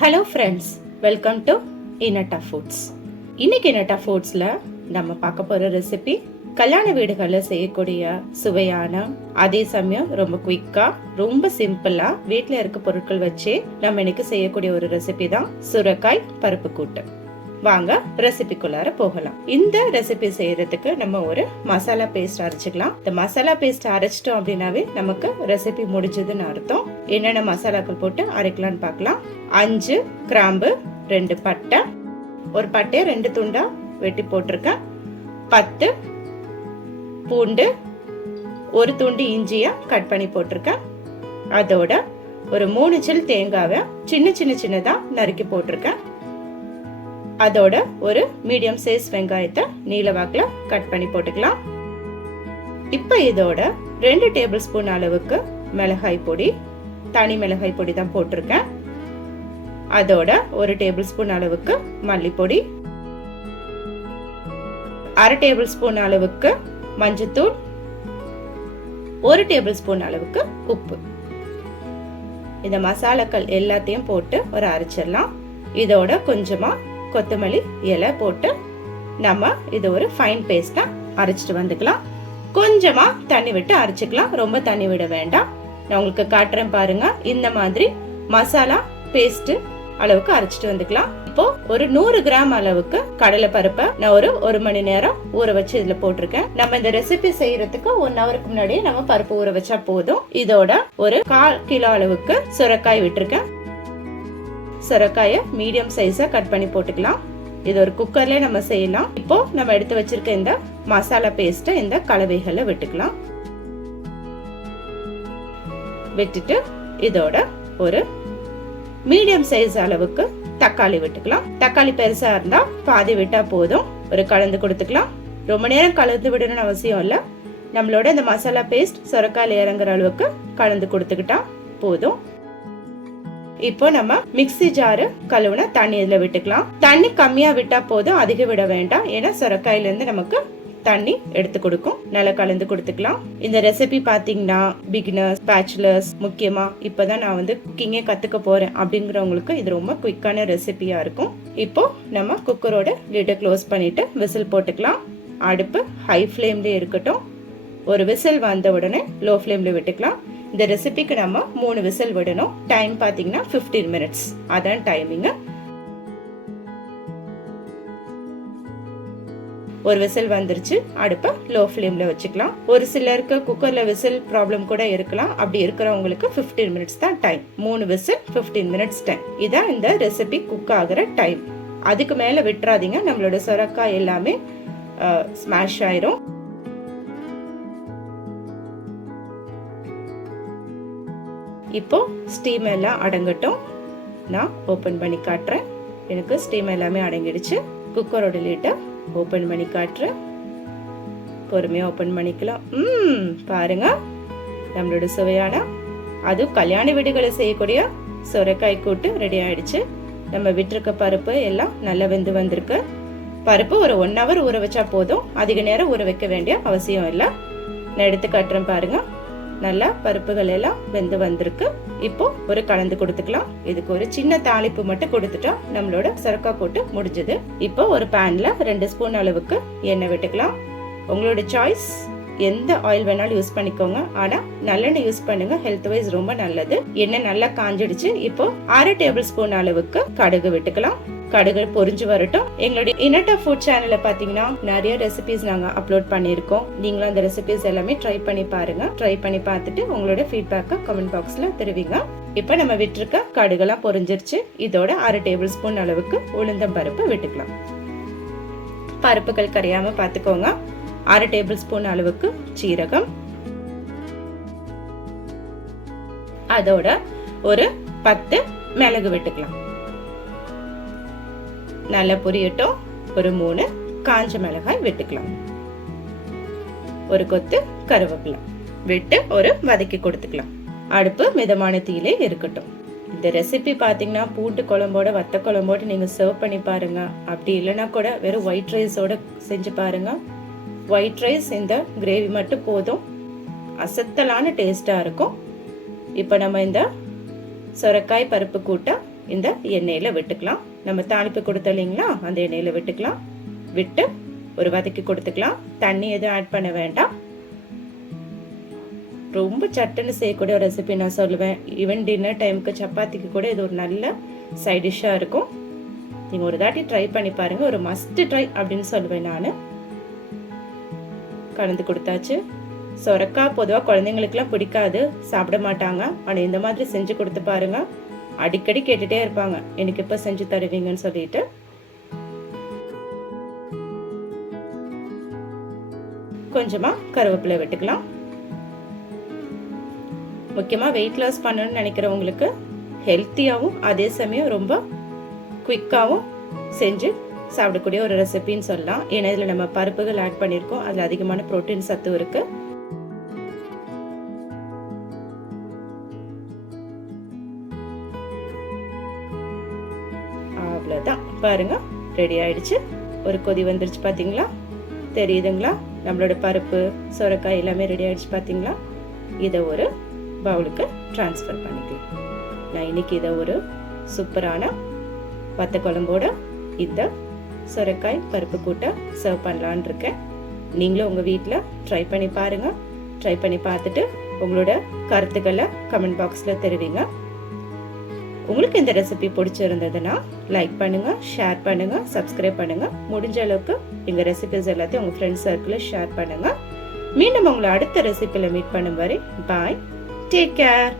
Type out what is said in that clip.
Hello friends, welcome to இனட்டா foods. இன்னைக்கு இனட்டா ஃபுட்ஸில் நம்ம பார்க்க போகிற ரெசிபி கல்யாண வீடுகளில் செய்யக்கூடிய சுவையான, அதே சமயம் ரொம்ப குயிக்காக, ரொம்ப சிம்பிளாக வீட்டில் இருக்க பொருட்கள் வச்சு நம்ம இன்னைக்கு செய்யக்கூடிய ஒரு ரெசிபி தான் சுரைக்காய் பருப்பு கூட்டு. வாங்க ரெசிபிக்குள்ளார போகலாம். இந்த ரெசிபி செய்யறதுக்கு நம்ம ஒரு மசாலா பேஸ்ட் அரைச்சிக்கலாம். இந்த மசாலா பேஸ்ட் அரைச்சிட்டோம் அப்படின்னாவே நமக்கு ரெசிபி முடிஞ்சதுன்னு அர்த்தம். என்னென்ன மசாலாக்கள் போட்டு அரைக்கலாம்னு பார்க்கலாம். 5 கிராம்பு, 2 பட்டை, ஒரு பட்டையை 2 துண்டா வெட்டி போட்டிருக்கேன். 10 பூண்டு, ஒரு துண்டு இஞ்சியா கட் பண்ணி போட்டிருக்கேன். அதோட ஒரு 3 சில் தேங்காவை சின்னதா நறுக்கி போட்டிருக்கேன். அதோட ஒரு மீடியம் சைஸ் வெங்காயத்தை நீல வாக்குல கட் பண்ணி போட்டுக்கலாம். இப்ப இதோட 2 டேபிள் ஸ்பூன் அளவுக்கு மிளகாய் பொடி, தனி மிளகாய் பொடி தான் போட்டிருக்கேன். அதோட ஒரு டேபிள் ஸ்பூன் அளவுக்கு மல்லிப்பொடி, 1/2 டேபிள் ஸ்பூன் அளவுக்கு மஞ்சத்தூள், 1 டேபிள் ஸ்பூன் அளவுக்கு உப்பு. இந்த மசாலாக்கள் எல்லாத்தையும் போட்டு ஒரு அரைச்சிடலாம். இதோட கொஞ்சமா கொத்தமல்லி இலை போட்டு நம்ம இது ஒரு ஃபைன் பேஸ்டா அரைச்சிட்டு வந்துக்கலாம். கொஞ்சமா தண்ணி விட்டு அரைச்சிக்கலாம், ரொம்ப தண்ணி விட வேண்டாம். நான் உங்களுக்கு காட்டுறேன் பாருங்க. இந்த மாதிரி மசாலா பேஸ்ட் அளவுக்கு அரைச்சிட்டு வந்துக்கலாம். இப்போ ஒரு 100 கிராம் அளவுக்கு கடலை பருப்பை நான் ஒரு மணி நேரம் ஊற வச்சு இதுல போட்டிருக்கேன். நம்ம இந்த ரெசிபி செய்யறதுக்கு 1 ஹவருக்கு முன்னாடியே நம்ம பருப்பு ஊற வச்சா போதும். இதோட ஒரு 1/4 கிலோ அளவுக்கு சுரைக்காய் விட்டுருக்கேன். சுரைக்காயை மீடியம் சைஸா கட் பண்ணி போட்டுக்கலாம். இது ஒரு குக்கர்ல நம்ம செய்யலாம். இப்போ நம்ம எடுத்து வச்சிருக்க இந்த மசாலா பேஸ்ட் இந்த கலவைகளை விட்டுக்கலாம். விட்டுட்டு இதோட ஒரு மீடியம் சைஸ் அளவுக்கு தக்காளி விட்டுக்கலாம். தக்காளி பெருசா இருந்தா பாதி விட்டா போதும். ஒரு கலந்து கொடுத்துக்கலாம். ரொம்ப நேரம் கலந்து விடணும்னு அவசியம் இல்ல. நம்மளோட இந்த மசாலா பேஸ்ட் சுரைக்காயில இறங்குற அளவுக்கு கலந்து கொடுத்துக்கிட்டா போதும். இப்போ நம்ம மிக்ஸி ஜாரு கழுவுன தண்ணி இதுல விட்டுக்கலாம். தண்ணி கம்மியா விட்டா போதும், அதிக விட வேண்டாம். ஏன்னா சுரைக்காயில இருந்து நமக்கு தண்ணி எடுத்து கொடுக்கும். நல்லா கலந்து கொடுத்துக்கலாம். இந்த ரெசிபி பாத்தீங்கன்னா பிகினர்ஸ், பேச்சுலர்ஸ், முக்கியமா இப்பதான் நான் குக்கிங்கே கத்துக்க போறேன் அப்படிங்கிறவங்களுக்கு இது ரொம்ப குயிக்கான ரெசிபியா இருக்கும். இப்போ நம்ம குக்கரோட லிட்டை க்ளோஸ் பண்ணிட்டு விசில் போட்டுக்கலாம். அடுப்பு ஹை ஃப்ளேம்ல இருக்கட்டும். ஒரு விசில் வந்த உடனே லோ ஃப்ளேம்ல விட்டுக்கலாம். இந்த ரெசிபிக்கு நம்ம 3 விசில் விடணும். டைம் பாத்தீங்கன்னா 15 மினிட்ஸ், அதான் டைமிங். ஒரு விசில் வந்துருச்சு. அடுப்பை லோ ஃப்ளேம்ல வச்சுக்கலாம். ஒரு சிலருக்கு குக்கர்ல விசில் ப்ராப்ளம் கூட இருக்கலாம். அப்படி இருக்கிறவங்களுக்கு 15 மினிட்ஸ் தான் டைம். 3 whistle 15 minutes time. இதான் இந்த ரெசிபி குக் ஆகுற டைம். அதுக்கு மேல விட்டுறாதீங்க, நம்மளோட சுரைக்காய் எல்லாமே ஸ்மாஷ் ஆயிரும். இப்போ ஸ்டீம் எல்லாம் அடங்கட்டும். நான் ஓபன் பண்ணி காட்டுறேன். எனக்கு ஸ்டீம் எல்லாமே அடங்கிடுச்சு. குக்கரோட லிட்டை ஓபன் பண்ணி காட்டுறேன். பொறுமையா ஓபன் பண்ணிக்கலாம். பாருங்க, நம்மளோட சுவையான, அதுவும் கல்யாண வீடுகளை செய்யக்கூடிய சுரைக்காய் கூட்டு ரெடி ஆயிடுச்சு. நம்ம விட்டுருக்க பருப்பு எல்லாம் நல்லா வெந்து வந்திருக்கு. பருப்பு ஒரு 1 ஹவர் ஊற வச்சா போதும், அதிக நேரம் ஊற வைக்க வேண்டிய அவசியம் இல்லை. நான் எடுத்து காட்டுறேன் பாருங்க. நல்லா பருப்புகள் எல்லாம் வெந்து வந்திருக்கு. இப்போ ஒரு கலந்து கொடுத்துக்கலாம். இதுக்கு ஒரு சின்ன தாளிப்பு மட்டும் கொடுத்துட்டா நம்மளோட சுரைக்காய் போட்டு முடிஞ்சது. இப்போ ஒரு பேன்ல 2 ஸ்பூன் அளவுக்கு எண்ணெய் விட்டுக்கலாம். உங்களோட சாய்ஸ், எந்த ஆயில் வேணாலும் யூஸ் பண்ணிக்கோங்க. ஆனா நல்லெண்ணெய் யூஸ் பண்ணுங்க, ஹெல்த் வைஸ் ரொம்ப நல்லது. எண்ணெய் நல்லா காஞ்சிடுச்சு. இப்போ 1/2 டேபிள் ஸ்பூன் அளவுக்கு கடுகு விட்டுக்கலாம். கடுகு பொரிஞ்சு வரட்டும். எங்களுடைய இனட்டா ஃபுட் சேனல்ல பாத்தீங்கன்னா நிறைய ரெசிபிஸ் நாங்க அப்லோட் பண்ணிருக்கோம். நீங்களும் அந்த ரெசிபிஸ் எல்லாமே ட்ரை பண்ணி பாருங்க. ட்ரை பண்ணி பார்த்துட்டு உங்களோட ஃபீட்பேக்க கமெண்ட் பாக்ஸ்ல தெரிவிங்க. இப்ப நம்ம விட்டுருக்க கடுகெல்லாம் பொரிஞ்சிருச்சு. இதோட 1/2 டேபிள் ஸ்பூன் அளவுக்கு உளுந்தம் பருப்பு விட்டுக்கலாம். பருப்புகள் கரையாம பாத்துக்கோங்க. 1/2 டேபிள் ஸ்பூன் அளவுக்கு சீரகம், அதோட ஒரு 10 மிளகு விட்டுக்கலாம். நல்லா பொரியட்டும். ஒரு 3 காஞ்ச மிளகாய் விட்டுக்கலாம். ஒரு கொத்து கருவேப்பிலை விட்டு ஒரு வதக்கி கொடுத்துக்கலாம். அடுப்பு மிதமான தீயிலே இருக்கட்டும். இந்த ரெசிபி பாத்தீங்கன்னா பூண்டு குழம்போட, வத்த குழம்போட நீங்க சர்வ் பண்ணி பாருங்க. அப்படி இல்லைன்னா கூட வெறும் ஒயிட் ரைஸோட செஞ்சு பாருங்க. ஒயிட் ரைஸ் இந்த கிரேவி மட்டும் போதும், அசத்தலான டேஸ்டா இருக்கும். இப்போ நம்ம இந்த சொரக்காய் பருப்பு கூட்டை இந்த எண்ணெயில் விட்டுக்கலாம். நம்ம தாளிப்பு கொடுத்தோம் இல்லைங்களா, அந்த எண்ணெயில் விட்டுக்கலாம். விட்டு ஒரு வதக்கி கொடுத்துக்கலாம். தண்ணி எதுவும் ஆட் பண்ண வேண்டாம். ரொம்ப சட்டுன்னு செய்யக்கூடிய ஒரு ரெசிபி நான் சொல்லுவேன். ஈவன் டின்னர் டைமுக்கு சப்பாத்திக்கு கூட இது ஒரு நல்ல சைட் டிஷ்ஷாக இருக்கும். நீங்கள் ஒரு தாட்டி ட்ரை பண்ணி பாருங்கள். ஒரு மஸ்ட் ட்ரை அப்படின்னு சொல்லுவேன் நான். கலந்து கொடுத்தாச்சு. சொரக்காய் பொதுவாக குழந்தைங்களுக்குலாம் பிடிக்காது, சாப்பிட மாட்டாங்க. ஆனால் இந்த மாதிரி செஞ்சு கொடுத்து பாருங்க, அடிக்கடி கேட்டுட்டே இருப்பாங்க எனக்கு எப்போ செஞ்சு தருவீங்கன்னு சொல்லிட்டு. கொஞ்சமா கருவேப்பிலை விட்டுக்கலாம். முக்கியமாக வெயிட் லாஸ் பண்ணணும்னு நினைக்கிறவங்களுக்கு ஹெல்த்தியாகவும் அதே சமயம் ரொம்ப குயிக்காகவும் செஞ்சு சாப்பிடக்கூடிய ஒரு ரெசிபின்னு சொல்லலாம். ஏன்னா இதில் நம்ம பருப்புகள் ஆட் பண்ணியிருக்கோம், அதில் அதிகமான புரோட்டீன் சத்து இருக்கு. அவ்வளோதான், பாருங்க ரெடி ஆயிடுச்சு. ஒரு கொதி வந்துருச்சு பார்த்தீங்களா, தெரியுதுங்களா? நம்மளோட பருப்பு சொரக்காய் எல்லாமே ரெடி ஆயிடுச்சு பார்த்தீங்களா? இதை ஒரு பவுலுக்கு ட்ரான்ஸ்ஃபர் பண்ணிக்கலாம். நான் இன்னைக்கு இதை ஒரு சூப்பரான வத்த குழம்போட இந்த சொரக்காய் பருப்பு கூட்டை சர்வ் பண்ணலான் இருக்கேன். நீங்களும் உங்கள் வீட்டில் ட்ரை பண்ணி பாருங்க. ட்ரை பண்ணி பார்த்துட்டு உங்களோட கருத்துக்களை கமெண்ட் பாக்ஸில் தெரிவிங்க. உங்களுக்கு இந்த ரெசிபி பிடிச்சிருந்ததுன்னா லைக் பண்ணுங்க, ஷேர் பண்ணுங்க, சப்ஸ்கிரைப் பண்ணுங்க. முடிஞ்ச அளவுக்கு எங்கள் ரெசிபிஸ் எல்லாத்தையும் உங்கள் ஃப்ரெண்ட்ஸ் சர்க்கிளில் ஷேர் பண்ணுங்க. மீண்டும் உங்களை அடுத்த ரெசிபியில் மீட் பண்ணும் வரை பாய், டேக் கேர்.